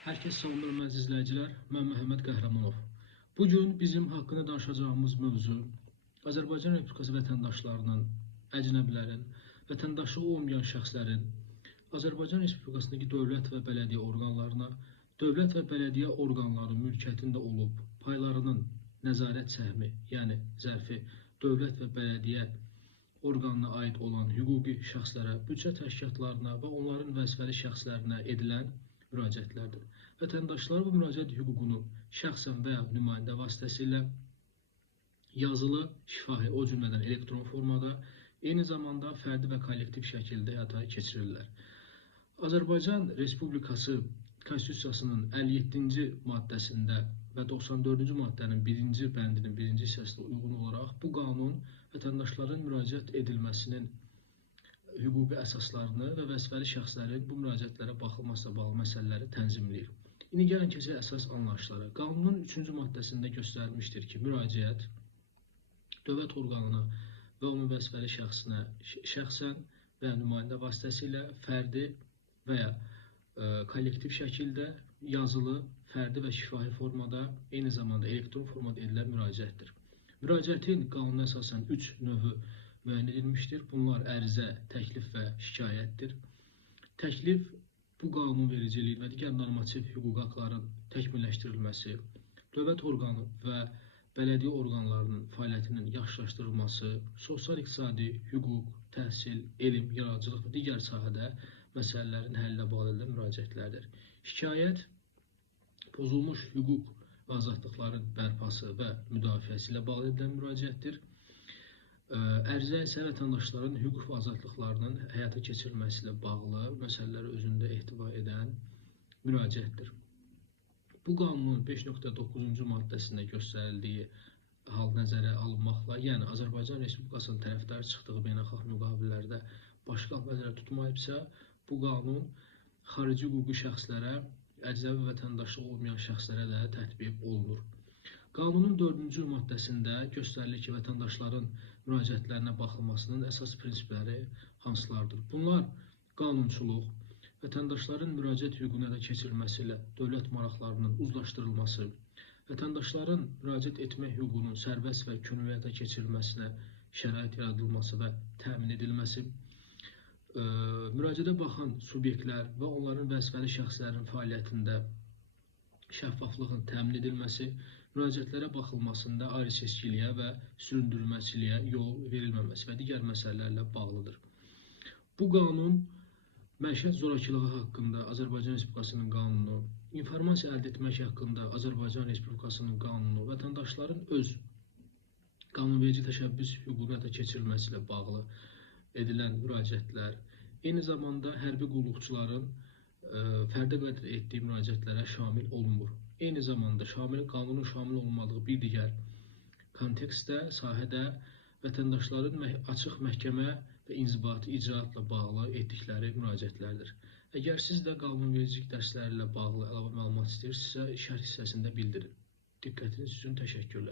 Herkes salamlar əziz izləyicilər. Mən Məhəmməd Qəhrəmanov. Bugün bizim haqqında danışacağımız mövzu Azərbaycan Respublikası vətəndaşlarının, əcnəbilərin, vətəndaşlığı olmayan şəxslərin Azərbaycan Respublikasındakı dövlət və bələdiyyə orqanlarına, dövlət və bələdiyyə orqanlarının mülkiyyətində olub paylarının nəzarət səhmi, yəni zərfi dövlət və bələdiyyə orqanına aid olan hüquqi şəxslərə, büdcə təşkilatlarına və onların vəzifəli şəxslərinə edilən müraciətlərdir. Vətəndaşlar bu müraciət hüququnu şəxsən və ya nümayəndə vasitəsilə yazılı, şifahi, o cümlədən elektron formada, eyni zamanda fərdi və kollektiv şəkildə həyata keçirirlər. Azərbaycan Respublikası Konstitusiyasının 57-ci maddəsində və 94-cü maddənin 1-ci bəndinin 1-ci hissəsinə uyğun olaraq bu qanun vətəndaşların müraciət edilməsinin hüquqi əsaslarını və vəzifəli şəxslərin bu müraciətlərə baxılmasına bağlı məsələləri tənzimləyir. İndi gəlin keçək əsas anlayışlara. Qanunun 3-cü maddəsində göstərilmişdir ki, müraciət dövlət orqanına və onun vəzifəli şəxsinə şəxsən və ya nümayəndə vasitəsilə fərdi və ya kollektiv şəkildə yazılı, fərdi və şifahi formada, eyni zamanda elektron formada edilən müraciətdir. Müraciətin qanuna əsasən 3 növü müəyyən edilmişdir. Bunlar ərizə, təklif və şikayətdir. Təklif bu qanunvericiliyin və digər normativ hüquqi aktların təkmilləşdirilməsi, dövlət orqanı və bələdiyyə orqanlarının fəaliyyətinin yaxşılaşdırılması, sosial-iqtisadi, hüquq, təhsil, elm, yaradıcılıq və digər sahədə məsələlərin həllinə bağlı edilən müraciətlərdir. Şikayət pozulmuş hüquq və azadlıqların bərpası və müdafiəsi ilə bağlı edilən müraciətdir. Ərizə isə vətəndaşların hüquq və azadlıqlarının həyata keçirilməsi ilə bağlı məsələləri özündə ehtiva edən müraciətdir. Bu qanunun 5.9-cu maddəsində göstərildiyi hal nəzərə alınmaqla, yəni Azərbaycan Respublikasının tərəfdar çıxdığı beynəlxalq müqavilələrdə başqa nəzərdə tutmayıbsa, bu qanun xarici hüquqi şəxslərə, əcnəbi vətəndaşlığı olmayan şəxslərə də tətbiq olunur. Qanunun 4-cü maddəsində göstərilir ki, vətəndaşların müraciətlərinə baxılmasının əsas prinsipləri hansılardır? Bunlar qanunçuluq, vətəndaşların müraciət hüququna da keçirilməsi ilə dövlət maraqlarının uzlaşdırılması, vətəndaşların müraciət etmək hüququnun sərbəst və könüllü həyata keçirilməsinə şərait yaradılması və təmin edilməsi, müraciətə baxan subyektlər və onların vəzifəli şəxslərin fəaliyyətində şəffaflığın təmin edilməsi, müraciətlərə baxılmasında ayrı-seçkiliyə və süründürülməçiliyə yol verilməməsi və digər məsələlərlə bağlıdır. Bu qanun məişət zorakılığı haqqında Azərbaycan Respublikasının qanunu, informasiya əldə etmək haqqında Azərbaycan Respublikasının qanunu, vətəndaşların öz qanunverici təşəbbüs hüququna da keçirilməsi ilə bağlı edilən müraciətlər, eyni zamanda hərbi qulluqçuların fərdə qədər etdiyi müraciətlərə şamil olunmur. Eyni zamanda qanunun şamil olunmadığı bir digər kontekstdə, sahədə vətəndaşların açıq məhkəmə və inzibati icraatla bağlı etdikləri müraciətlərdir. Əgər siz də qanunvericilik dərsləri ilə bağlı əlavə məlumat istəyirsinizsə, şərh hissəsində bildirin. Diqqətiniz üçün təşəkkürlər.